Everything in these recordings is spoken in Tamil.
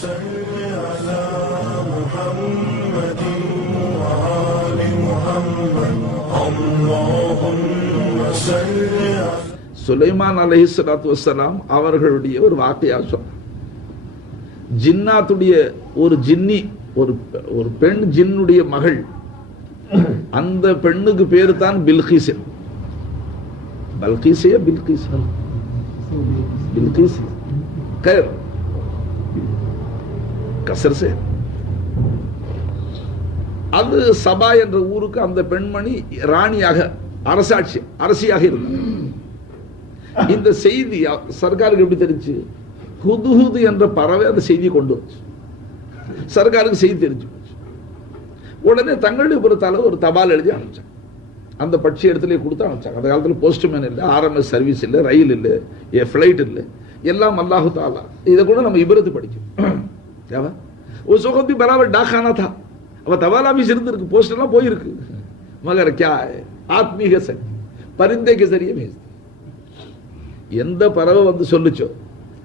صل على محمد وآل محمد اللهم صل சுலைமான் அலைஹிஸ்ஸலாத்து வஸ்ஸலாம் அவர்களுடைய ஒரு வாக்கையா சொன்னார். ஜின்னாத்துடைய ஒரு ஜின்னி, ஒரு பெண் ஜின்னுடைய மகள், அந்த பெண்ணுக்கு பேரு தான் பில்கிஸ். பல்கிஸே பில்கிஸ் பில்கிஸ் கயர் கசர் சே. அது சபா என்ற ஊருக்கு அந்த பெண்மணி ராணியாக அரசியாக இருந்தார். இந்த செய்தி சர்க்காருக்கு எப்படி தெரிஞ்சு? ஹுதுஹுது என்ற பறவை அந்த செய்தியை கொண்டு வச்சு சர்க்காருக்கு செய்தி தெரிஞ்சு போச்சு. உடனே தங்களுடைய பொறுத்தால ஒரு தபால் எழுதி அனுப்பிச்சாங்க. அந்த பட்சி இடத்துல கொடுத்து அனுப்பிச்சாங்க. அந்த காலத்தில் போஸ்ட்மேன் இல்லை, ஆர்எம்எஸ் சர்வீஸ் இல்லை, ரயில் இல்லை, ஃபிளைட் இல்லை, எல்லாம் அல்லாஹு தாலா. இதை கூட நம்ம இபரத்து படிக்கும். ஒரு சுகத்தி பராபர் டாக்கானா தா. அவ தபால் ஆபீஸ் இருந்திருக்கு, போஸ்ட் எல்லாம் போயிருக்கு. மகர் கியா ஆத்மீக சக்தி பரிந்தைக்கு சரியே பேசு. எந்த பறவை வந்து சொல்லுச்சோ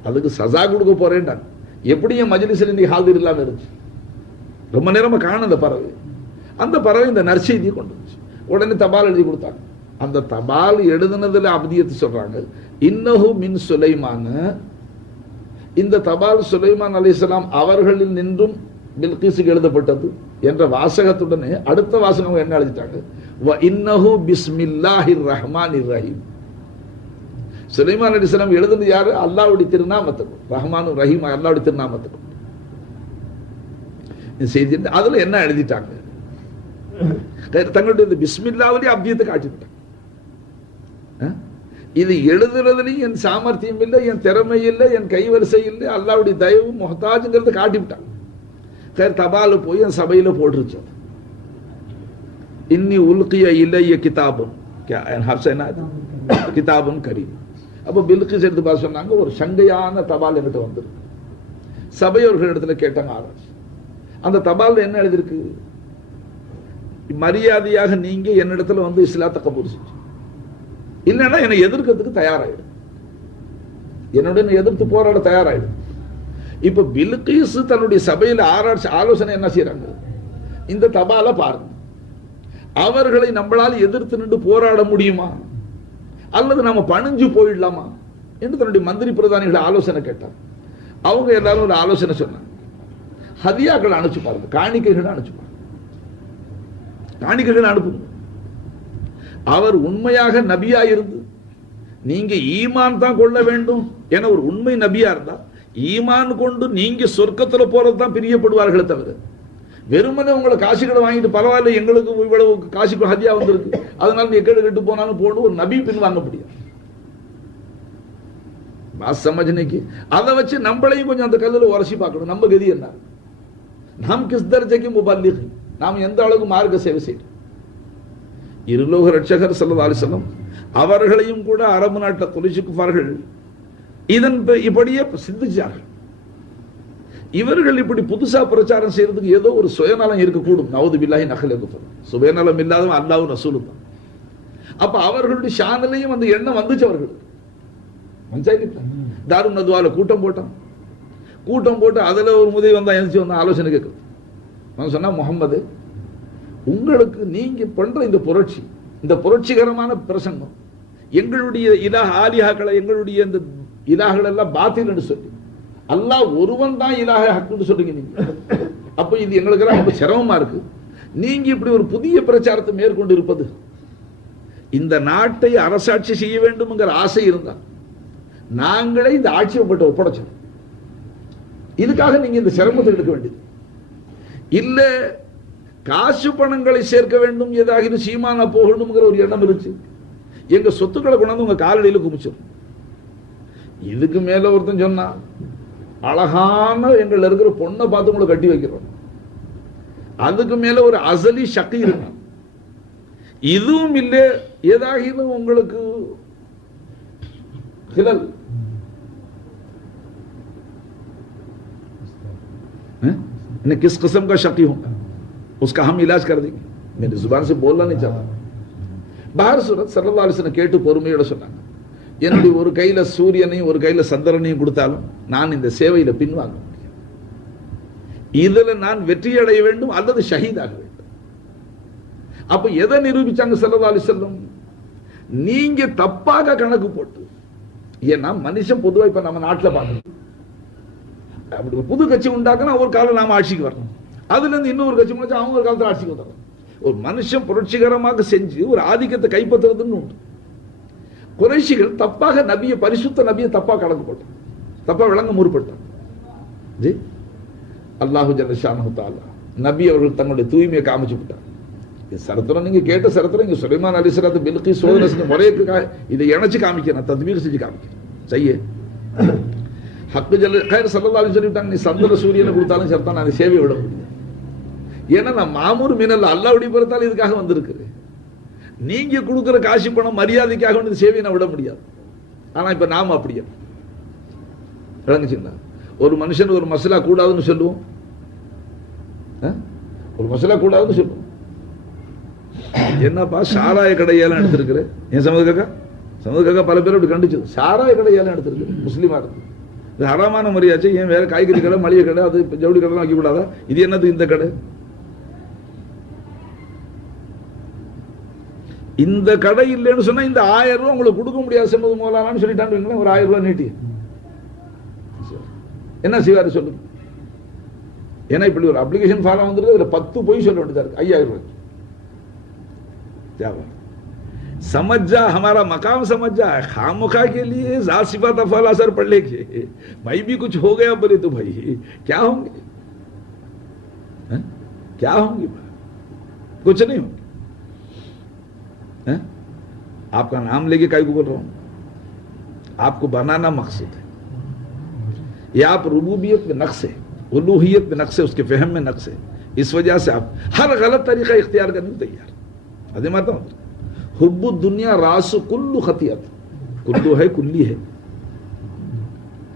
அதுக்கு சஜா கொடுக்க போறேன்டாங்க. எப்படி என் மஜ்லிஸில் இன்னைக்கு ஹாதிர் இல்லாம இருந்துச்சு, ரொம்ப நேரமா காணும் அந்த பறவை. அந்த பறவை இந்த நற்செய்தியை கொண்டு வந்துச்சு. உடனே தபால் எழுதி கொடுத்தாங்க. அந்த தபால் எழுதுனதுல அபதியத்தை சொல்றாங்க, இன்னஹு மின் சுலைமான. இந்த தபால் சுலைமான் அலைஹிஸ்ஸலாம் அவர்களில் நின்றும் பில்கிஸுக்கு எழுதப்பட்டது என்ற வாசகத்துடனே அடுத்த வாசகம் என்ன எழுதிட்டாங்க, வ இன்னஹு பிஸ்மில்லாஹிர் ரஹ்மானிர் ரஹீம். சுலைமான் அலைஹிஸ்ஸலாம் எழுதுனது யாரு? அல்லாஹ்வுடைய திருநாமத்துக்கு, ரஹ்மானுர் ரஹீம் அல்லாஹ்வுடைய திருநாமத்துக்கு இந்த செய்தி. அதுல என்ன எழுதிட்டாங்க? தங்களுடைய பிஸ்மில்லாவிலே அப்தியத்தை காட்டிவிட்டாங்க. இது எழுதுறதுலையும் என் சாமர்த்தியம் இல்லை, என் திறமை இல்லை, என் கைவரிசை இல்லை, அல்லாஹ்வுடைய தயவு முஹ்தாஜ்ங்கிறத காட்டிவிட்டாங்க. தபாலு போய் என் சபையில போட்டுருச்சு. இன்னி உல்கிய இலைய கிதாபுன் கிதாபுன் கரீம். அப்போ பில்கிஸ் எடுத்து பார்த்து சொன்னாங்க, ஒரு சங்கையான தபால் என்கிட்ட வந்துருக்கு. சபையோர்கள் இடத்துல கேட்டாங்க ஆராய்ச்சி. அந்த தபால் என்ன எழுதிருக்கு? மரியாதையாக நீங்க என்னிடத்துல வந்து இஸ்லாத்தை கபூல் செஞ்சு, இல்லைன்னா என்னை எதிர்க்கிறதுக்கு தயாராயிடும், என்னுடன் எதிர்த்து போராட தயாராயிடும். இப்ப பில்கிஸ் தன்னுடைய சபையில் ஆலோசனை என்ன செய்யறாங்க? இந்த தபால பாருங்க, அவர்களை நம்மளால் எதிர்த்து நின்று போராட முடியுமா அல்லது நம்ம பணிஞ்சு போயிடலாமா என்று தன்னுடைய மந்திரி பிரதானிகளை ஆலோசனை கேட்டார். அவங்க எல்லாரும் ஒரு ஆலோசனை சொன்னாங்க, ஹதியாக்களை அனுப்பிச்சு பாருங்க, காணிக்கைகளை அனுப்பிச்சு பாருங்க, காணிக்கைகளை அனுப்புங்க. அவர் உண்மையாக நபியா இருந்து நீங்க ஈமான் தான் கொள்ள வேண்டும் என ஒரு உண்மை நபியா இருந்தா ஈமான் கொண்டு நீங்க சொர்க்கத்துல போறதுதான் பிரியப்படுவார்களே தவிர, வெறுமனே உங்களை காசுகளை வாங்கிட்டு பரவாயில்ல எங்களுக்கு இவ்வளவு காசுக்கு ஹதியா வந்திருக்கு அதனால நீ எக்கடு கெட்டு போனாலும் போகணும் ஒரு நபி பின் வாங்க முடியாது. சமஜனைக்கு அதை வச்சு நம்மளையும் கொஞ்சம் அந்த கல்லில் உரசி பார்க்கணும். நம்ம கதி என்ன? நாம் கிஸ் தர்ஜைக்கு முபல்லிக், நாம் எந்த அளவுக்கு மார்க்க சேவை செய்யணும். இருலோக ரட்சகர் ஸல்லல்லாஹு அலைஹி வஸல்லம் அவர்களையும் கூட அரபு நாட்டில் குறைஷி குஃபார்கள் இதன் இப்படியே சிந்திச்சார்கள். இவர்கள் இப்படி புதுசா பிரச்சாரம் செய்யறதுக்கு ஏதோ ஒரு சுயநலம் இருக்கக்கூடும். நவுது பில்லாஹி நகல் குஃபர். சுயநலம் இல்லாதவன் அல்லாஹ்வும் ரசூலும் தான். அப்ப அவர்களுடைய ஷானிலையும் அந்த எண்ணம் வந்துச்சு அவர்களுக்கு. தாரும் நதுவால கூட்டம் போட்டு அதுல ஒரு முதல் வந்தா எழுந்துச்சு வந்தா ஆலோசனை கேட்குது. நான் சொன்னா, முகம்மது உங்களுக்கு நீங்க பண்ற இந்த புரட்சி, இந்த புரட்சிகரமான பிரசங்கம் எங்களுடைய இலாஹ ஆலிஹாக்களை, எங்களுடைய இந்த இலாஹ்கள் எல்லாம் பாத்தில் என்று சொல்லி அல்லாஹ் ஒருவன் தான் இலாஹ ஹக்குன்னு சொல்றீங்க நீங்க. அப்ப இது எங்களுக்கு எல்லாம் ரொம்ப சிரமமா இருக்கு. நீங்க இப்படி ஒரு புதிய பிரச்சாரத்தை மேற்கொண்டு இருப்பது, இந்த நாட்டை அரசாட்சி செய்ய வேண்டும்ங்கிற ஆசை இருந்தா நாங்களே இந்த ஆட்சியை பட்டு ஒப்படைச்சோம். இதுக்காக நீங்க இந்த சிரமத்தை எடுக்க வேண்டியது இல்ல. காசு பணங்களை சேர்க்க வேண்டும், ஏதாவது சீமானா போகணுங்கிற ஒரு எண்ணம் இருந்துச்சு. எங்க சொத்துக்களை கொண்டாந்து உங்க காலடியில் குமிச்சோம். இதுக்கு மேல ஒருத்தன் சொன்னா, அழகான எங்கள் இருக்கிற பொண்ணை பார்த்து உங்களை கட்டி வைக்கிறோம், அதுக்கு மேல ஒரு அசலி சக்தி இருக்கு, இதுவும் இல்லை, ஏதாவது உங்களுக்கு ஹிலல் किस किस्म का शकी हूं उसका हम इलाज कर देंगे. मेरी जुबान से बोलना नहीं चाहता. பாரத் சூரத் ஸல்லல்லாஹு அலைஹி வஸல்லம் கேட்டு பொறுமையோட சொன்னாங்க, என்னுடைய ஒரு கையில சூரியனையும் ஒரு கையில சந்திரனையும் கொடுத்தாலும் நான் இந்த சேவையில பின்வாங்க முடியும். இதுல நான் வெற்றி அடைய வேண்டும் அல்லது ஷஹீதாக வேண்டும். அப்ப எதை நிரூபிச்சாங்க ஸல்லல்லாஹு அலைஹி வஸல்லம்? நீங்க தப்பாக கணக்கு போட்டு, ஏன்னா மனுஷன் பொதுவா இப்ப நம்ம நாட்டில் பார்க்கணும், அப்படி ஒரு புது கட்சி உண்டாக்குனா ஒரு காலம் நாம ஆட்சிக்கு வரணும், அதுல இருந்து இன்னொரு கட்சி முடிச்சா அவங்க ஒரு காலத்தில் ஆட்சிக்கு வந்துடணும். ஒரு மனுஷன் புரட்சிகரமாக செஞ்சு ஒரு ஆதிக்கத்தை கைப்பற்றுறதுன்னு உண்டு. குறைஷிகள் தப்பாக நபியை, பரிசுத்த நபியை தப்பா கணக்கு போட்டான், தப்பா விளங்க முற்பட்டான். அல்லாஹு ஜல்ல ஷானஹு தஆலா நபி அவர்கள் தங்களுடைய தூய்மையை காமிச்சு விட்டார். சரித்திரம் நீங்க கேட்ட சரித்திரம், இங்க சுலைமான் அலைஹிஸ்ஸலாத்து பில்கீஸ் சோதனை செஞ்ச முறைக்கு இதை இணைச்சு காமிக்கிறேன், தத்பீர் செஞ்சு காமிக்கிறேன். செய்ய ஹக்கு ஜல்ல கைர் ஸல்லல்லாஹு அலைஹி சொல்லிட்டாங்க, நீ சந்திர சூரியனை கொடுத்தாலும் சரிதான், நான் சேவையை விட முடியும். ஏன்னா நான் மாமூர் மினல் அல்லாஹ்வுடைய பொறுத்தால் இதுக்காக வந்திருக்கிறேன். நீங்க கொடுக்குற காசு பணம் மரியாதைக்காக இந்த சேவையை நான் விட முடியாது. ஆனா இப்ப நாம அப்படியே விளங்குச்சுங்களா? ஒரு மனுஷன் ஒரு மசாலா கூடாதுன்னு சொல்லுவோம், ஒரு மசாலா கூடாதுன்னு சொல்லுவோம். என்னப்பா சாராய கடையெல்லாம் எடுத்திருக்கிறேன், என் சமது காக்கா பல பேர் அப்படி கண்டிச்சது. சாராய கடையெல்லாம் எடுத்திருக்கிறேன், முஸ்லீமா இருக்கு, இது ஹராமான முறையாச்சு, ஏன் வேற காய்கறி கடை, மளிகை கடை, அது ஜவுளி கடை வைக்க கூடாதா? இது என்னது இந்த கடை? இந்த கடை இல்லைன்னு சொன்னா இந்த 1000 ரூபாய் உங்களுக்கு கொடுக்க முடியாது சமது மோலானான்னு சொல்லிட்டான்னு ஒரு 1000 ரூபாய் நீட்டி என்ன செய்வாரு சொல்லுங்க? ஏன்னா இப்படி ஒரு அப்ளிகேஷன் ஃபார்ம் வந்துருக்கு, அதுல 10 பொய் சொல்ல வேண்டியதா இருக்கு. 5000 ரூபாய் समझ जा, हमारा मकाम समझ जा, खामोखा के लिए ज़ात सिफात अफ़ाल असर पड़ लेके भाई भी कुछ हो गया बोले तो भाई क्या होंगे? क्या होंगे? कुछ नहीं होंगे। आपका नाम लेके काहे को बोल रहा हूं? आपको बनाना मकसद है, ये आप रुबूबियत में नक्स है, उलूहियत में नक्स है, उसके फहम में नक्स है। इस वजह से आप हर गलत तरीका इख्तियार करने को तैयार। अदे माता हुब्बु दुनिया रासु कुल्लु खतियत, कुल्लु है कुल्ली है,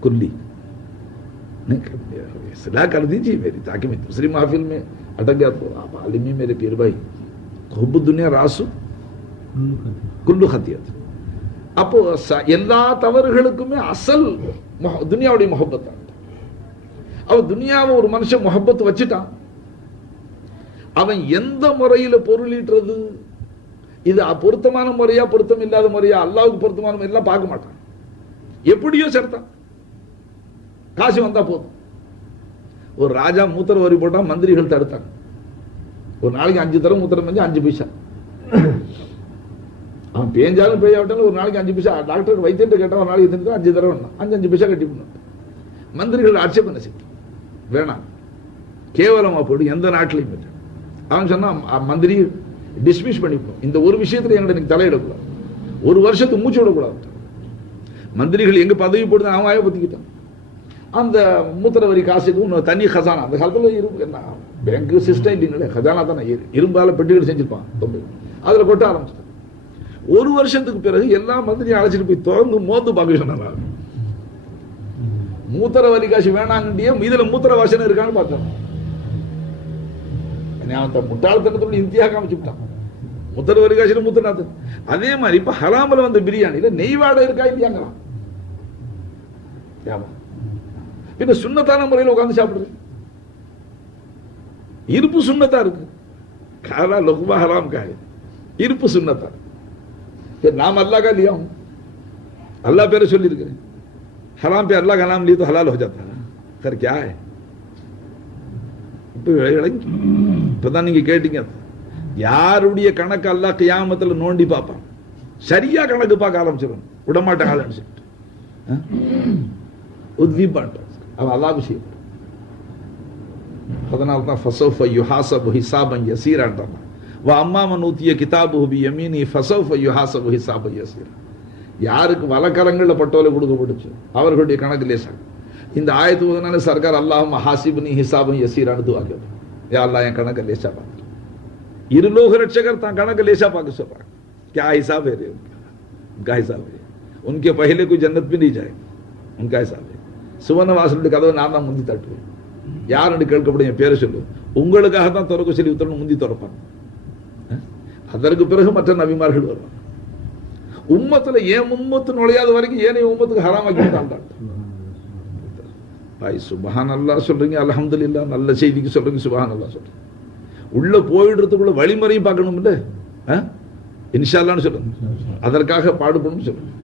कुल्ली नहीं सलाह कर दीजिए मेरी, ताकि मैं दूसरी महफिल में अटक गया तो आप आलिमी मेरे पीर भाई। हुब्बु दुनिया रासु कुल्लु खतियत. அப்போ எல்லா தவறுகளுக்குமே அசல் துனியாவுடைய முஹப்பத் தான். அவ துனியாவை ஒரு மனுஷன் முஹப்பத் வச்சுட்டான், அவன் எந்த முறையில பொருளீட்டுறது, இது பொருத்தமான முறையா பொருத்தம் இல்லாத முறையா, அல்லாஹ்வுக்கு பொருத்தமான எல்லாம் பார்க்க மாட்டான். எப்படியோ சேர்த்தான், காசு வந்தா போதும். ஒரு ராஜா மூத்திர வரி போட்டா மந்திரிகள் தடுத்தாங்க. ஒரு நாளைக்கு 5 தரம் மூத்திரம் பெஞ்சு 5 பைசா, அவன் பேஞ்சாலும் பேயாவிட்டாலும் ஒரு நாளைக்கு 5 பைசா. டாக்டர் வைத்தியத்தை கேட்டா ஒரு நாளைக்கு 5 தரம் 5 பைசா கட்டி பண்ண. மந்திரிகள் ஆட்சேபனை செய்யும், வேணாம் கேவலமா போடு, எந்த நாட்டிலையும். அவன் சொன்னா மந்திரி டிஸ்மிஸ் பண்ணிக்கணும், இந்த ஒரு விஷயத்துல எங்களுக்கு தலையிடக்கூடாது, ஒரு வருஷத்துக்கு மூச்சு விடக்கூடாது. மந்திரிகள் எங்க பதவி போட்டு அவன் ஆய பத்திக்கிட்டான். அந்த மூத்திர வரி காசுக்கு ஒன்று தனி ஹசானா, அந்த காலத்துல இரும்பு என்ன பேங்க் சிஸ்டம் இல்லைங்களே, ஹசானா தானே இரும்பால பெட்டிகள் செஞ்சிருப்பான், அதுல கொட்ட ஆரம்பிச்சிட்டான். ஒரு வருஷத்துக்கு பிறகு எல்லா மந்திரியும் அழைச்சிட்டு போய் திறந்து மோந்து பார்க்க சொன்னாங்க. மூத்திர வரி காசு வேணாங்கண்டியே, இதுல மூத்திர வாசனை இருக்கான்னு பார்த்தான். முட்டாள்தனத்தோட இந்தியா காமிச்சு விட்டான். மூத்திர வரி காசுல மூத்திரநாத்து. அதே மாதிரி இப்ப ஹராமல வந்த பிரியாணியில நெய் வாடை இருக்கா இல்லையாங்களாம். பின்ன சுண்ணத்தான முறையில் உட்கார்ந்து சாப்பிடுறது, இருப்பு சுண்ணத்தா இருக்கு. खाना लुक़मा हराम का है, இருப்பு சுன்னத்தா. नाम अल्लाह का लिया हूं, अल्लाह पे சொல்லி இருக்கிறேன். हराम पे अल्लाह का नाम लिए तो हलाल हो जाता है. खैर क्या है, இப்பதான் நீங்க கேட்டீங்க, யாருடைய கணக்கு அல்லாஹ் கியாமத்துல நோண்டி பார்ப்பான். சரியா கணக்கு பார்க்க ஆரம்பிச்சிடும், விடமாட்டாங்க சொல்லிட்டு உதவி பண்றான். அவன் அல்லாஹ் விஷயம். அதனால்தான் ஃபஸௌஃப யுஹாஸபு ஹிஸாபன் யஸீரான்றான். வ அம்மா மன் ஊதிய கிதாபுஹு பி யமீனி ஃபஸௌஃப யுஹாஸபு ஹிஸாபன் யஸீரா. யாருக்கு வலக்கரங்கள்ல பட்டோலை கொடுக்கப்பட்டுச்சு அவர்களுடைய கணக்கு லேசாக. இந்த ஆயத்து ஓதுனால சர்க்கார் அல்லாஹும்ம ஹாசிப்னி ஹிஸாபன் யஸீரான்னு துஆ கேட்பான். யா அல்லாஹ் என் கணக்கு லேசா பாக்கு. இரு லோக ரட்சகர் தான் கணக்கு லேசா பாக்க சொல்றாங்க. क्या हिसाब है रे उनका हिसाब है, उनके पहले कोई जन्नत भी नहीं जाएगा, उनका हिसाब है. சுவர்ண வாசலுடைய கதவை நான் தான் முந்தி தட்டுவேன். யாருன்னு கேட்கப்படும் என் பேரை சொல்லு, உங்களுக்காக தான் திறக்க சொல்லி உத்தரவு முந்தி திறப்பாங்க. அதற்கு பிறகு மற்ற நபிமார்கள் வருவாங்க. உம்மத்துல ஏன் உம்மத்து நுழையாத வரைக்கும் ஏனைய உம்மத்துக்கு ஹராமாக்கி விட்டான். பாய் சுபஹான் அல்லாஹ் சொல்றீங்க, அல்ஹம்துலில்லாஹ், நல்ல செய்திக்கு சொல்றீங்க, சுபஹான் அல்லாஹ் சொல்றீங்க. உள்ள போயிடுறதுக்குள்ள வழிமுறையும் பார்க்கணும் இல்ல, இன்ஷா அல்லாஹ்னு சொல்லுங்க, அதற்காக பாடுபடணும்னு சொல்லுங்க.